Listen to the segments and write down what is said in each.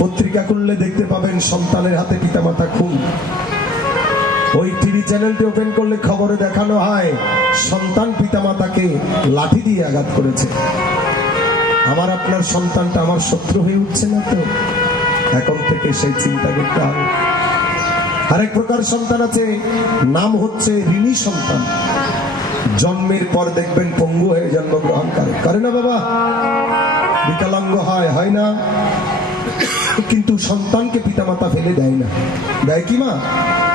পত্রিকা খুললে দেখতে পাবেন সন্তানের হাতে পিতামাতা খুন। ওই টিভি চ্যানেলটি ওপেন করলে খবরে দেখানো হয় সন্তান পিতামাতাকে লাঠি দিয়ে আঘাত করেছে। আমার আপনার সন্তানটা আমার শত্রু হয়ে উঠছে না তো? এখন থেকে সেই চিন্তা করতে হবে। আরেক প্রকার সন্তান আছে, নাম হচ্ছে ঋণী সন্তান। জন্মের পর দেখবেন পঙ্গু হয়ে জন্মগ্রহণ করে না বাবা? বিকলাঙ্গ হয় না? কিন্তু সন্তানকে পিতামাতা ফেলে দেয় না। দেয় কি মা?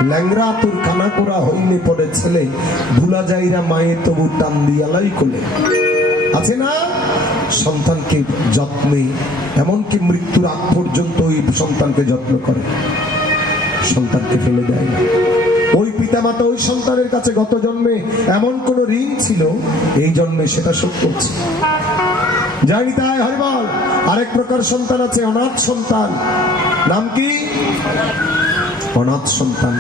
ল্যাংরা তোর কানা করা হইলে পরে ছেলে, ভুলা যাইরা মায়ের তবু টান দিয়ালাই কোলে। আছে না? সন্তানকে যত্নে, এমনকি মৃত্যুর আগ পর্যন্ত ওই সন্তানকে যত্ন করে, সন্তানকে ফেলে দেয় না। ওই পিতামাতা ওই সন্তানের কাছে গত জন্মে এমন কোন ঋণ ছিল, এই জন্মে সেটা শোধ করছে। জানি তাই হরিবল। আরেক প্রকার সন্তান আছে অনাথ সন্তান। নাম কি? অনাথ সন্তান।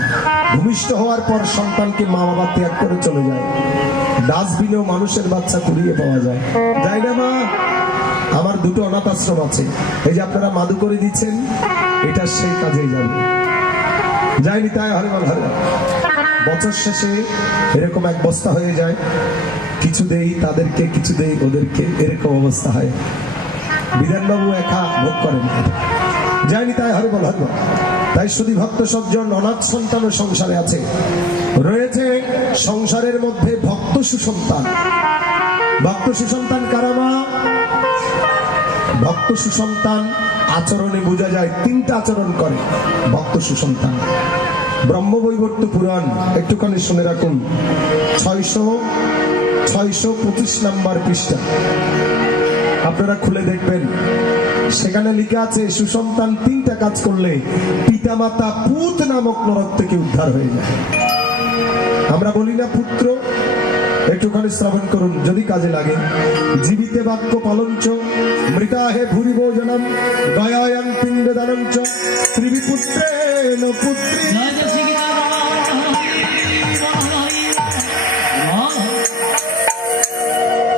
ভূমিষ্ঠ হওয়ার পর সন্তানকে মা বাবা ত্যাগ করে চলে যায়। ডাস্টবিনেও মানুষের বাচ্চা কুড়িয়ে পাওয়া যায়, যাই না মা? আমার দুটো অনাথ আশ্রম আছে, এই যে আপনারা মাদু করে দিচ্ছেন, এটা সেই কাজেই যাবে। যায়নি তাই হরিবল হরিবল। বছর শেষে এরকম এক বস্তা হয়ে যায়, কিছু দেই তাদেরকে, কিছু দেই ওদেরকে, এরকম অবস্থা হয়। বিধানবাবু একা ভোগ করেন। যায়নি তাই হরিবল হরিবল। তাই শুধু ভক্ত সজ্জন অনাথ সন্তানও সংসারে আছে। রয়েছে সংসারের মধ্যে ভক্ত সুসন্তান। ভক্ত সুসন্তান কারা মা? ভক্ত সুসন্তান আচরণে বোঝা যায়, তিনটা আচরণ করে ভক্ত সুসন্তান। ব্রহ্মবৈবর্ত পুরাণ একটুখানি শুনে রাখুন, 625 নম্বর পৃষ্ঠা আপনারা খুলে দেখবেন। সেখানে লেখা আছে সুসন্তান তিনটা কাজ করলে পিতামাতা পুত নামক নরক থেকে উদ্ধার হয়ে যায়। আমরা বলি না পুত্র? একটুখানি শ্রবণ করুন যদি কাজে লাগে। জীবিতে বাক্য পালঞ্চ, মৃতাহে ভূরিব জনম, গয়ায়ান পিণ্ডদানঞ্চ, ত্রিবিপুত্রেণ পুত্রী।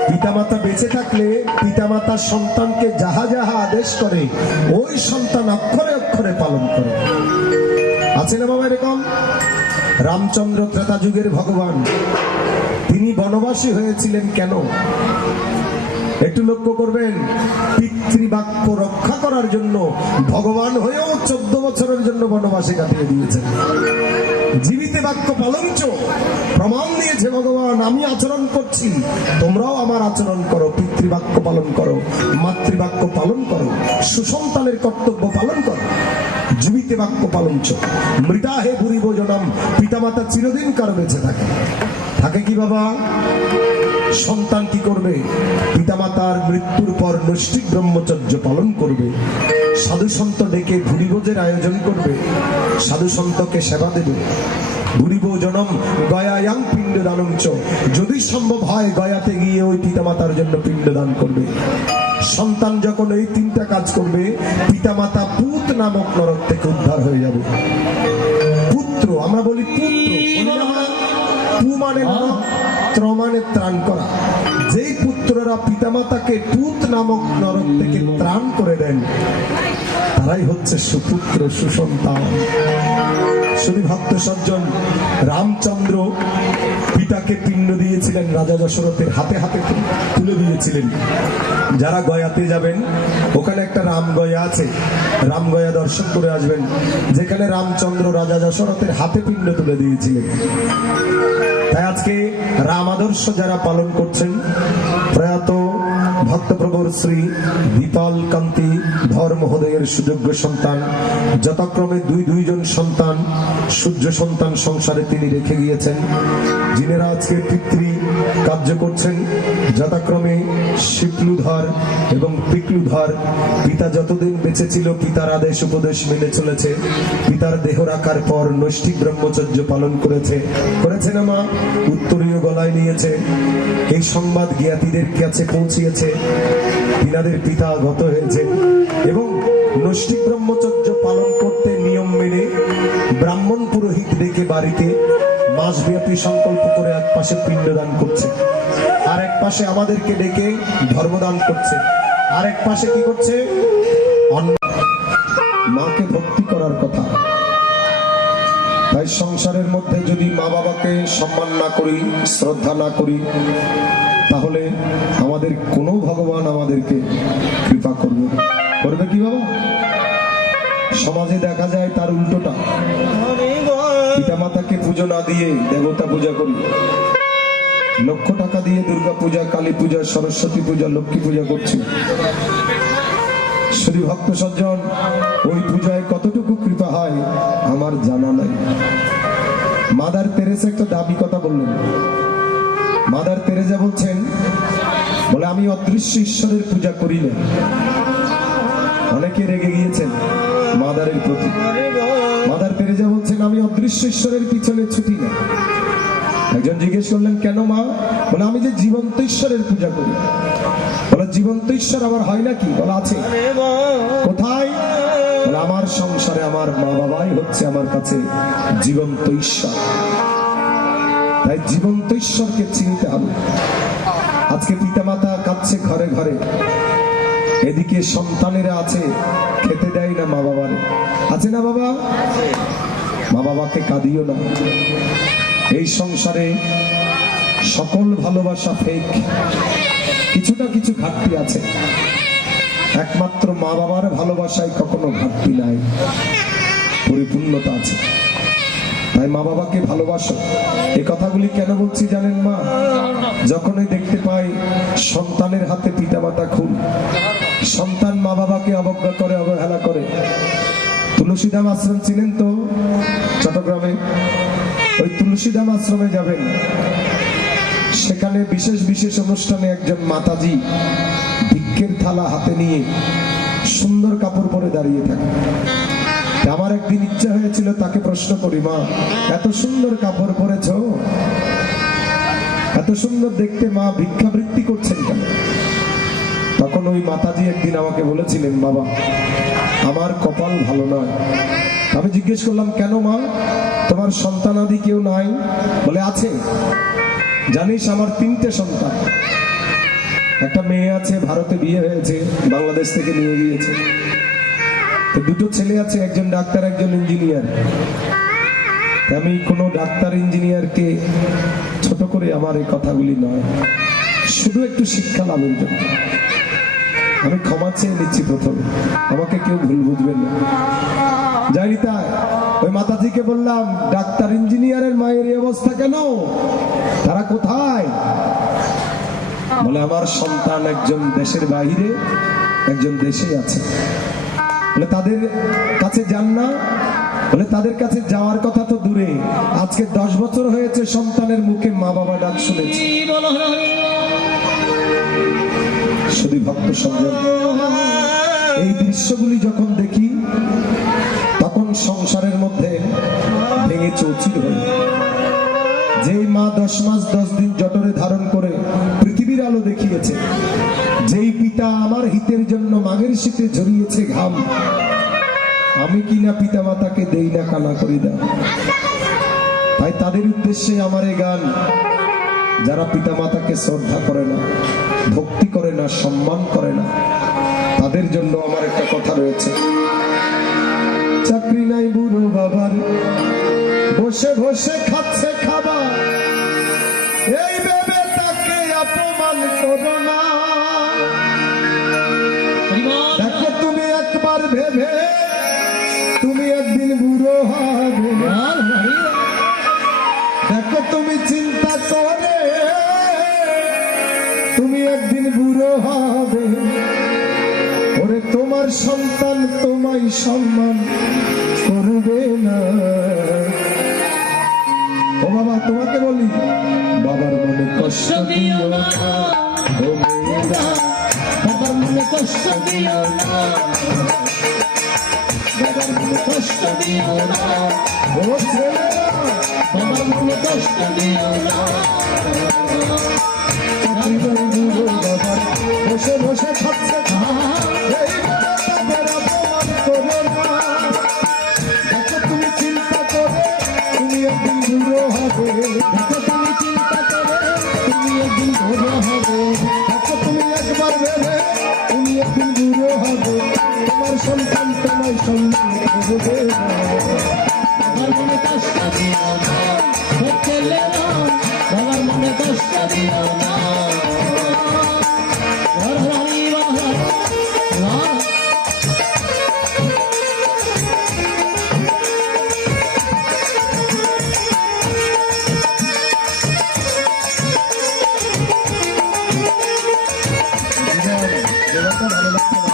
পিতামাতা বেঁচে থাকলে পিতামাতা সন্তানকে যাহা যাহা আদেশ করে ওই সন্তান অক্ষরে অক্ষরে পালন করে। আছে না বাবা এরকম? রামচন্দ্র ত্রেতা যুগের ভগবান, তিনি বনবাসী হয়েছিলেন কেন? একটু লক্ষ্য করবেন। পিতৃবাক্য রক্ষা করার জন্য ভগবান হয়েও 14 বছরের জন্য বনবাসে কাটিয়ে দিয়েছেন। জীবিতে বাক্য পালঞ্চ, প্রমাণ দিয়েছে ভগবান আমি আচরণ করছি, তোমরাও আমার আচরণ করো, পিতৃবাক্য পালন করো, মাতৃবাক্য পালন করো, সুসন্তানের কর্তব্য পালন করো। জীবিতে বাক্য পালঞ্চ, মৃতাহে ভূরিব জনম, পিতামাতা চিরদিন কার বেঁচে থাকে। থাকে কি বাবা? সন্তান কি করবে? পিতামাতার মৃত্যুর পর নৈষ্ঠিক ব্রহ্মচর্য পালন করবে, সাধু সন্ত ডেকে ভূরিভোজের আয়োজন করবে, সাধু সন্তকে সেবা দেবে। ভূরিব জনম গয়ায়াং পিণ্ডদানঞ্চ, যদি সম্ভব হয় গয়াতে গিয়ে ওই পিতামাতার জন্য পিণ্ডদান করবে। সন্তান যখন এই তিনটা কাজ করবে, পিতামাতা পুত নামক নরক থেকে উদ্ধার হয়ে যাবে। পুত্র, আমরা বলি পুত্র, পু মানে নরক, ত্র মানে ত্রাণ করা। যেই পুত্ররা পিতামাতাকে পুত নামক নরক থেকে ত্রাণ করে দেন, তারাই হচ্ছে সুপুত্র সুসন্তান। শুধু ভক্ত সজ্জন, রামচন্দ্র পিতাকে পিণ্ড দিয়েছিলেন, রাজা দশরথের হাতে হাতে তুলে দিয়েছিলেন। যারা গয়াতে যাবেন, ওখানে একটা রামগয়া আছে, রামগয়া দর্শন করে আসবেন, যেখানে রামচন্দ্র রাজা দশরথের হাতে পিণ্ড তুলে দিয়েছিলেন। তাই আজকে রাম আদর্শ যারা পালন করছেন, প্রয়াত ভক্তপ্রভুর শ্রী দীপাল কান্তি ধর মহোদয়ের সুযোগ্য সন্তান, যথাক্রমে দুইজন সন্তান, সূর্য সন্তান সংসারে তিনি রেখে গিয়েছেন, যিনারা আজকে পিতৃ কার্য করছেন, যথাক্রমে শিকলুধর এবং পিকলুধর। পিতা যতদিন বেঁচে ছিল পিতার আদেশ উপদেশ মেনে চলেছে, পিতার দেহ রাখার পর নৈষ্ঠিক ব্রহ্মচর্য পালন করেছে না মা? উত্তরীয় গলায় নিয়েছে। এই সংবাদ জ্ঞাতিদের কাছে পৌঁছিয়েছে, তিনাদের পিতা গত হয়েছে এবং নৈষ্ঠিক ব্রহ্মচর্য পালন করতে নিয়ম মেনে ব্রাহ্মণ পুরোহিত ডেকে বাড়িতে মাসব্যাপী সংকল্প করে এক পাশে পিণ্ডদান করছে, আর এক পাশে আমাদেরকে ডেকে ধর্মদান করছে, আর এক পাশে কি করছে? মাকে ভক্তি করার কথা। তাই সংসারের মধ্যে যদি মা বাবাকে সম্মান না করি, শ্রদ্ধা না করি, তাহলে আমাদের কোনো ভগবান আমাদেরকে কৃপা করবে কি বাবা? সমাজে দেখা যায় তার উল্টোটা। পিতা মাতাকে পুজো না দিয়ে দেবতা পূজা করি, লক্ষ টাকা দিয়ে দুর্গা পূজা, কালী পূজা, সরস্বতী পূজা, লক্ষ্মী পূজা করছি। শ্রী ভক্ত সজ্জন, ওই পূজায় কতটুকু কৃপা হয় আমার জানা নাই। মাদার তেরেসা একটা দাবি কথা বললেন। মাদার তেরেসা বলছেন, বলে আমি অদৃশ্য ঈশ্বরের পূজা করি না। অনেকে রেগে গিয়েছেন মাদারের প্রতি। মাদার তেরেসা বলছেন, আমি অদৃশ্য ঈশ্বরের পিছনে ছুটি না। একজন জিজ্ঞেস করলেন, কেন মা? বলে আমি যে জীবন্ত ঈশ্বরের পূজা করি। বলে জীবন্ত ঈশ্বর আবার হয় নাকি? বলে আছে। কোথায়? বলে আমার সংসারে আমার মা বাবাই হচ্ছে আমার কাছে জীবন্ত ঈশ্বর। তাই জীবন্ত ঈশ্বরকে চিনতে হবে। আজকে পিতা মাতা কাঁদছে ঘরে ঘরে, এদিকে সন্তানেরা আছে খেতে দেয় না মা বাবারে। আছে না বাবা? মা বাবাকে কাঁদিও না। এই সংসারে সকল ভালোবাসা ফেক, কিছু না কিছু ঘাটতি আছে। একমাত্র মা বাবার ভালোবাসায় কখনো ঘাটতি নাই, পরিপূর্ণতা আছে। তাই মা বাবাকে ভালোবাসো। এই কথাগুলি কেন বলছি জানেন মা? যখনই দেখতে পাই সন্তানের হাতে পিতা মাতা খুন, সন্তান মা বাবাকে অবজ্ঞা করে, অবহেলা করে। তুলসীধাম আশ্রম চিনেন তো? চট্টগ্রামে ওই তুলসীধাম আশ্রমে যাবেন, সেখানে বিশেষ বিশেষ অনুষ্ঠানে একজন মাতাজি ভিক্ষের থালা হাতে নিয়ে সুন্দর কাপড় পরে দাঁড়িয়ে থাকে। আমার একদিন ইচ্ছা হয়েছিল তাকে প্রশ্ন করি, মা এত সুন্দর কাপড় পরেছ, এত সুন্দর দেখতে, মা ভিক্ষাবৃত্তি করছেন কেন? তখন ওই মাতাজি একদিন আমাকে বলেছিলেন, বাবা আমার কপাল ভালো নয়। আমি জিজ্ঞেস করলাম, কেন মা? তোমার সন্তানাদি কেউ নাই? বলে আছে। জানিস আমার 3টে সন্তান। একটা মেয়ে আছে, ভারতে বিয়ে হয়েছে, বাংলাদেশ থেকে নিয়ে গিয়েছে। তো 2টো ছেলে আছে, একজন ডাক্তার, একজন ইঞ্জিনিয়ার। আমি কোনো ডাক্তার ইঞ্জিনিয়ারকে ছোট করে আমার এই কথাগুলি নয়, শুধু একটু শিক্ষা লাভের জন্য আমি ক্ষমা চেয়ে নিচ্ছি। প্রথমে আমাকে কেউ ভুল বুঝবেন না। যাই তাই ওই মাতাজিকে বললাম, ডাক্তার ইঞ্জিনিয়ারের মায়ের এই অবস্থা কেন? তারা কোথায়? বলে আমার সন্তান একজন দেশের বাইরে, একজন দেশে আছে। বলে তাদের কাছে যান না? বলে তাদের কাছে যাওয়ার কথা তো দূরে, আজকে 10 বছর হয়েছে সন্তানের মুখে মা বাবা ডাক শুনেছি। শুধু ভক্ত সজ্জন, এই দৃশ্যগুলি যখন দেখি তখন সংসারের মধ্যে ভেঙে চৌচির হই। যেই মা 10 মাস 10 দিন জঠরে ধারণ করে পৃথিবীর আলো দেখিয়েছে, যেই পিতা আমার হিতের জন্য মাঘের শীতে ঝরিয়েছে ঘাম, আমি কিনা পিতা মাতাকে দেই না, কানা করি না। তাই তাদের উদ্দেশ্যে আমার এই গান। যারা পিতা মাতাকে শ্রদ্ধা করে না, ভক্তি করে না, সম্মান করে না, তাদের জন্য আমার একটা কথা রয়েছে। চাকরি নাই বুড়ো বাবার, বসে বসে খাচ্ছে খাবার, এই ভেবে তাকে অপমান করো না। দেখো তুমি একবার ভেবে, তুমি একদিন বুড়ো হবে। দেখো তুমি চিন্তা করে, তুমি একদিন বুড়ো হবে। ওরে তোমার সন্তান তোমায় সম্মান করবে না। ও বাবা, তোমাকে বলি, বাবার মনে কষ্ট দিও না, ও মেয়েরা, বাবার মনে কষ্ট দিও না, বাবার মনে কষ্ট দিও না, ও ছেলেরা, বাবার মনে কষ্ট দিও না। বাবার বসে বসে খাচ্ছে, তুমি চিন্তা করে, তুমি একদিন বুড়ো হবে। দেখো তুমি চিন্তা করে, তুমি একদিন বুড়ো হবে। দেখো তুমি একবার ভেবে, তুমি একদিন বুড়ো হবে। তোমার সন্তান তোমায় সম্মান করবে না। বাবার মনে কষ্ট দিও না, ও ছেলেরা, বাবার মনে কষ্ট দিও না। হর হরি বাবা, দেবাটা ভালো লাগছে না।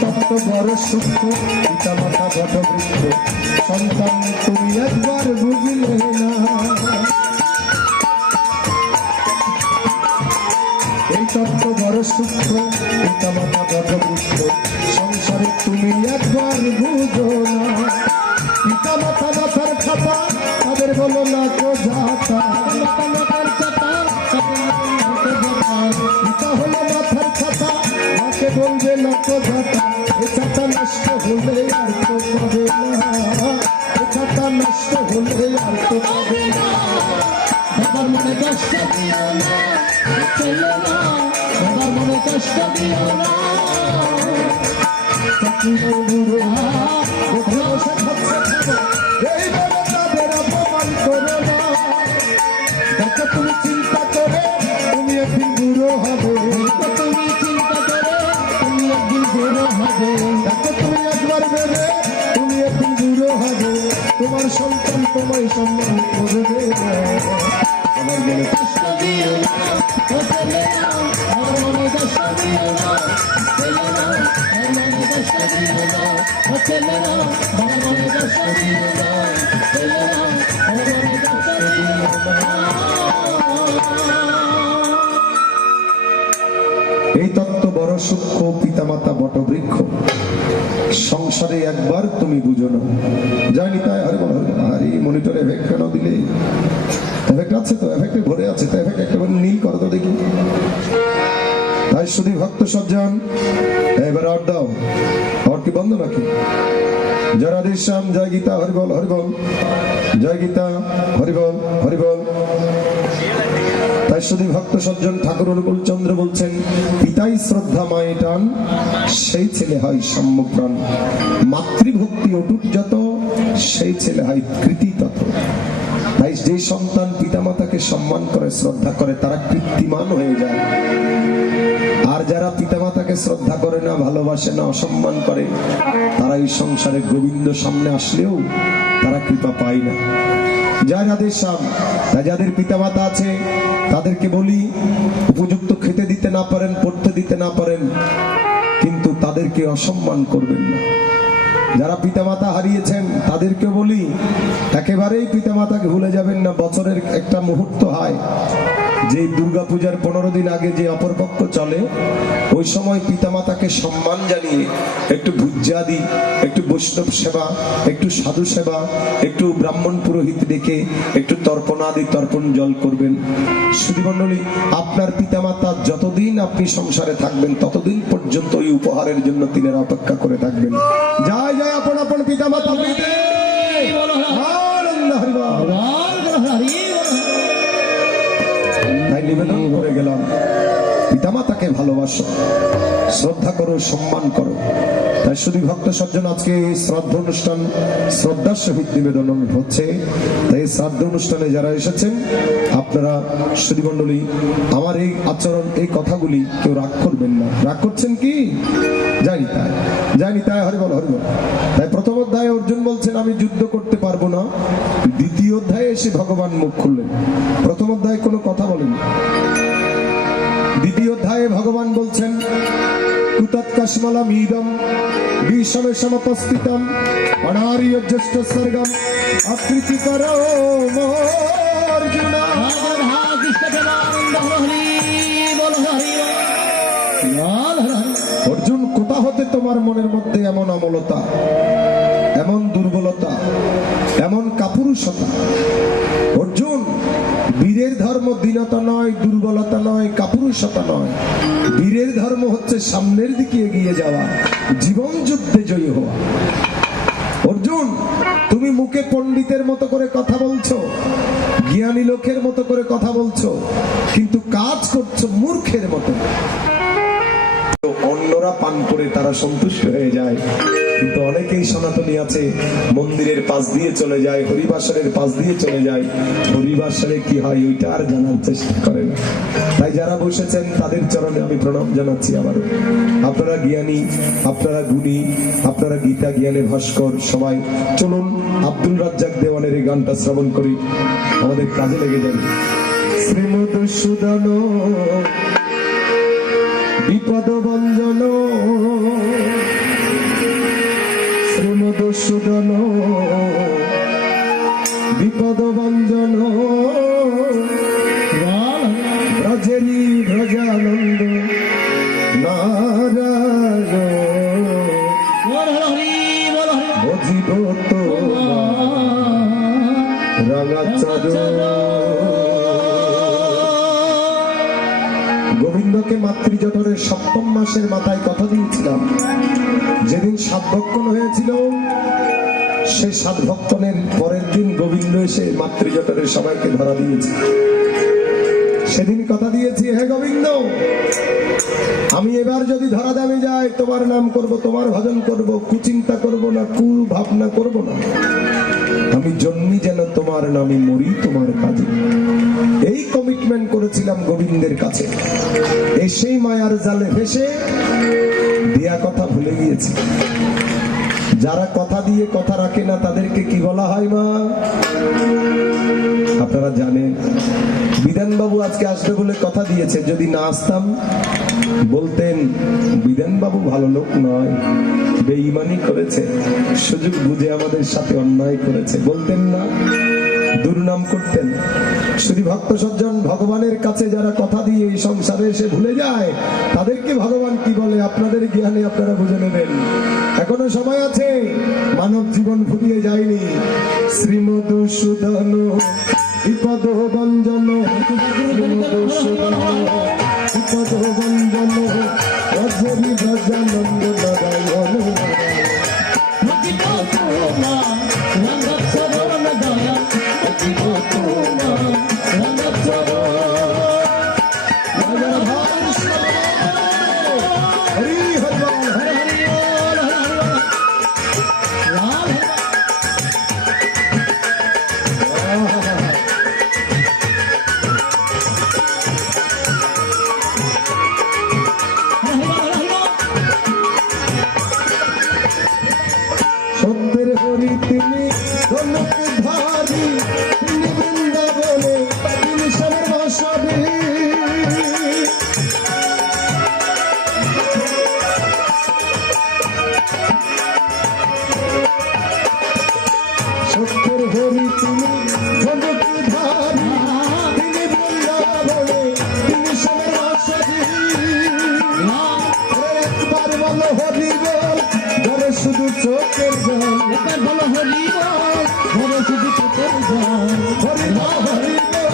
কত বড় সূক্ষ্ম পিতা মাতা বটবৃক্ষ, সন্তান তুমি একবার বুঝলে না। এই তত্ত্ব বড় সূক্ষ্ম পিতা মাতা বটবৃক্ষ, সংসারে তুমি একবার বুঝো না। পিতা মাতা মাথার খাতা, তাদের বলো না কো যাতা। পিতা হলো মাথার ছাতা, মাকে বলবে না কো যাতা। এ ছাতা নষ্ট হলে আর তো পাবে না, এ ছাতা নষ্ট হলে আর তো পাবে না। বাবার মনে কষ্ট দিও না, ছেলেরা, বাবার মনে কষ্ট দিও না। কোথায় বসে খাচ্ছে খাবো, এইভাবে তাদের অপমান করো না। দেখো তুমি চিন্তা করে তুমি একদিন বুড়ো হবে। তুমি চিন্তা করে তুমি একদিন বুড়ো হবে। দেখো তুমি একবার ভেবে তুমি একদিন বুড়ো হবে। তোমার সন্তান তোমায় সম্মান করবে না। আমার মনে কষ্ট দিও না, ও ছেলেরা, বাবার মনে কষ্ট দিও না। ছেলেরা, বাবার মনে কষ্ট দিও না। ও ছেলেরা, বাবার মনে কষ্ট দিও না। ছেলেরা, বাবার মনে কষ্ট দিও না। এই তত্ত্ব বড় সূক্ষ্ম পিতামাতা বটবৃক্ষ, সংসারে একবার তুমি বুঝো না। জানি তাই হরে বল হরে। মনিটরে এফেক্ট কেন দিলে? এফেক্ট আছে তো, এফেক্টে ভরে আছে তো, এফেক্ট একেবারে নীল করো তো দেখি। তাই শুধু ভক্ত সজ্জন এবার আর দাও, আর কি বন্ধ নাকি? জয় রাধে শ্যাম, জয় গীতা, হরিবল হরিবল, জয় গীতা, হরিবল হরিবল। তাই শুধু ভক্ত সজ্জন ঠাকুর অনুকূল চন্দ্র বলছেন, পিতাই শ্রদ্ধা মায়ে টান, সেই ছেলে হয় সাম্যপ্রাণ। মাতৃভক্তি অটুট যত, সেই ছেলে হয় কৃতি তত। তাই যে সন্তান পিতামাতাকে সম্মান করে শ্রদ্ধা করে তারা কীর্তিমান হয়ে যায়। আর যারা পিতামাতাকে শ্রদ্ধা করে না, ভালোবাসে না, অসম্মান করে, তারা এই সংসারে গোবিন্দ সামনে আসলেও তারা কৃপা পায় না। জয় রাধে শ্যাম। তাই যাদের পিতামাতা আছে তাদেরকে বলি, উপযুক্ত খেতে দিতে না পারেন, পড়তে দিতে না পারেন, কিন্তু তাদেরকে অসম্মান করবেন না। যারা পিতামাতা হারিয়েছেন তাদেরকে বলি, একেবারেই পিতামাতাকে ভুলে যাবেন না। বছরের একটা মুহূর্ত হয়, যে দুর্গাপূজার 15 দিন আগে যে অপরপক্ষ চলে, ওই সময় পিতামাতাকে সম্মান জানিয়ে একটু ভুজ্জাদি, একটু বৈষ্ণব সেবা, একটু সাধু সেবা, একটু ব্রাহ্মণ পুরোহিত ডেকে একটু তর্পণাদি তর্পণ জল করবেন। সুধীমণ্ডলী, আপনার পিতামাতা যতদিন আপনি সংসারে থাকবেন ততদিন পর্যন্ত ওই উপহারের জন্য তিনারা অপেক্ষা করে থাকবেন। জয় জয় আপন আপন পিতামাতা। তাই নিবেদন করে গেলাম, পিতামাতাকে ভালোবাসো, শ্রদ্ধা করো, সম্মান করো। তাই শুধু ভক্ত সজ্জন আজকে এই শ্রাদ্ধ অনুষ্ঠান শ্রদ্ধার সহিত নিবেদন হচ্ছে। তাই এই শ্রাদ্ধ অনুষ্ঠানে যারা এসেছেন আপনারা সুধীমণ্ডলী, আমার এই আচরণ, এই কথাগুলি কেউ রাগ করবেন না। রাগ করছেন কি? জানি তাই, জানি তাই, হরিবল হরিবল। তাই প্রথম অধ্যায়ে অর্জুন বলছেন আমি যুদ্ধ করতে পারবো না। দ্বিতীয় অধ্যায়ে এসে ভগবান মুখ খুললেন। প্রথম অধ্যায়ে কোনো কথা বলেন। দ্বিতীয় অধ্যায়ে ভগবান বলছেন কুতৎকাশমালাম ইদম বিষমে সমপস্থিতম অনার্য জ্যেষ্ঠ স্বর্গম আকৃতিকরো অর্জুনা। অর্জুন, কোথা হতে তোমার মনের মধ্যে এমন অমলতা, এমন দুর্বলতা, এমন কাপুরুষতা? অর্জুন, বীরের ধর্ম দীনতা নয়, দুর্বলতা নয়, কাপুরুষতা নয়। বীরের ধর্ম হচ্ছে সামনের দিকে এগিয়ে যাওয়া, জীবন যুদ্ধে জয়ী হওয়া। অর্জুন, তুমি মুখে পণ্ডিতের মতো করে কথা বলছো, জ্ঞানী লোকের মতো করে কথা বলছো, কিন্তু কাজ করছো মূর্খের মতো। অন্যরা পান করে তারা সন্তুষ্ট হয়ে যায়, কিন্তু অনেকেই সনাতনী আছে মন্দিরের পাশ দিয়ে চলে যায়, হরিবাসরের পাশ দিয়ে চলে যায়, হরিবাসরে কি হয় ওইটা আর জানার চেষ্টা করে না। তাই যারা বসেছেন তাদের চরণে আমি প্রণাম জানাচ্ছি আবারও। আপনারা জ্ঞানী, আপনারা গুণী, আপনারা গীতা জ্ঞানে ভাস্কর। সবাই চলুন আব্দুল রাজ্জাক দেওয়ানের এই গানটা শ্রবণ করি, আমাদের কাজে লেগে যাবে। শ্রীমধুসূদন বিপদ ভঞ্জন, শ্রীমধুসূদন বিপদ ভঞ্জন, ব্রজেরি ব্রজানন্দ নারায়ণ, ভজিব তো রাঙাচরণ। গোবিন্দকে মাতৃজঠরের সপ্তম মাসের মাথায় কথা দিয়েছিলাম, যেদিন সাতভক্ষণ হয়েছিল সেই সাতভক্ষণের পরের দিন গোবিন্দ এসে মাতৃজঠরের সবাইকে ধরা দিয়েছে। সেদিন কথা দিয়েছি, হে গোবিন্দ, আমি এবার যদি ধরা দামে যাই তোমার নাম করব, তোমার ভজন করব, কুচিন্তা করব না, কুভাবনা করব না, আমি জন্মি যেন তোমার নামে মরি তোমার কাজে। এই কমিটমেন্ট করেছিলাম গোবিন্দের কাছে। এসেই মায়ার জালে ফেসে দেয়া কথা ভুলে গিয়েছি। যারা কথা দিয়ে কথা রাখে না তাদেরকে কি বলা হয় মা? আপনারা জানেন, বিধানবাবু আজকে আসবে বলে কথা দিয়েছে, যদি না আসতাম বলতেন বিধানবাবু ভালো লোক নয়, বেঈমানি করেছে, সুযোগ বুঝে আমাদের সাথে অন্যায় করেছে, বলতেন না, দুর্নাম করতেন। শুধু ভক্ত সজ্জন ভগবানের কাছে যারা কথা দিয়ে এই সংসারে এসে ভুলে যায় তাদেরকে ভগবান কি বলে আপনাদের জ্ঞানে আপনারা বুঝে নেবেন। এখনো সময় আছে, মানব জীবন ফুরিয়ে যায়নি। শ্রীমধুসূদন বিপদ ভঞ্জন, শ্রীমধুসূদন বিপদ ভঞ্জন, ব্রজেরি ব্রজানন্দ নারায়ণ, সত্যের হরি তিনি ধনুকে ধারী, তিনি বৃন্দাবনে তিনি সবের বাসবে। সত্যের হরি তিনি ধনুকে ধারী, তিনি বৃন্দাবনে তিনি সবের বাসবে। একবার বলো হরি বল, ধরে শুধু চোখের জল, একবার বলো হরি বল, ধরে শুধু চোখের জল, হরি বল হরি বল,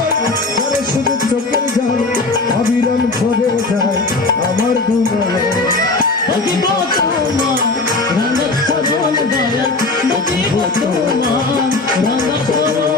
ধরে শুধু চোখের জল, অবিরাম ভরে যায় আমার দুমলে। ভজিব তোমার রাঙাচরণ দয়া, ভজিব তোমার রাঙাচরণ।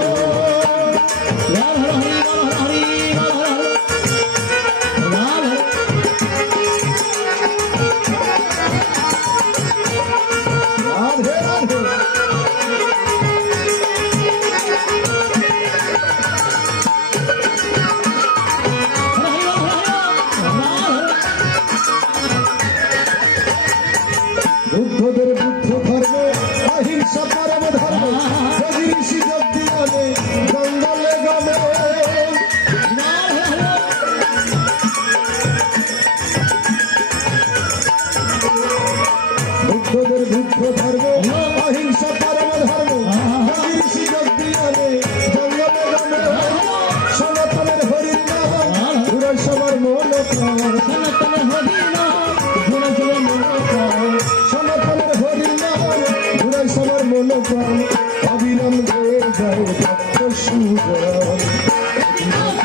বুদ্ধদের বুদ্ধ ধর্ম, অহিংসা পরম ধর্ম, যদি ঋষি যজ্ঞ বলে জঙ্গলে গমে। বুদ্ধদের বুদ্ধ ধর্ম, অহিংসা পরম ধর্ম, যদি ঋষি যজ্ঞ বলে জঙ্গলে গমে। সনাতনের হরির নাম পুরো সবার মন প্রাণ, সনাতনের হরির নাম পুরো সবার মন প্রাণ, সনাতনের হরি নাম পুরো সবার মন প্রাণ, অবিরাম হয়ে যায় ভক্ত সুজন।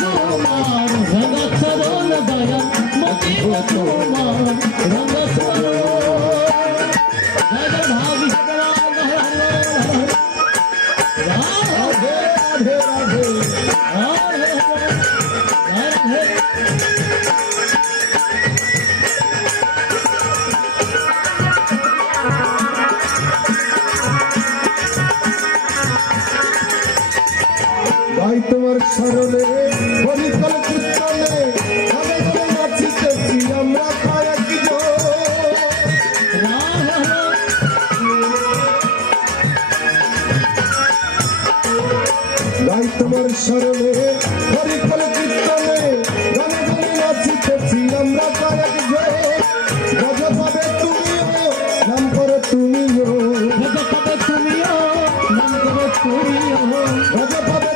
তোমার রাঙাচরণ দয়া, ভজিব তোমার রাঙাচরণ। জয় জয় ভাবি হরিকল কীর্তনে গানে গানে নাচিতেছি আমরা কয়েকজন। গাই তোমার স্মরণে হরিকল কীর্তনে গানে গানে নাচিতেছি আমরা কয়েকজন। গজ পাবে তুমিও নাম করো তুমিও, গজ পাবে তুমিও নাম করো তুমিও, গজ পাবে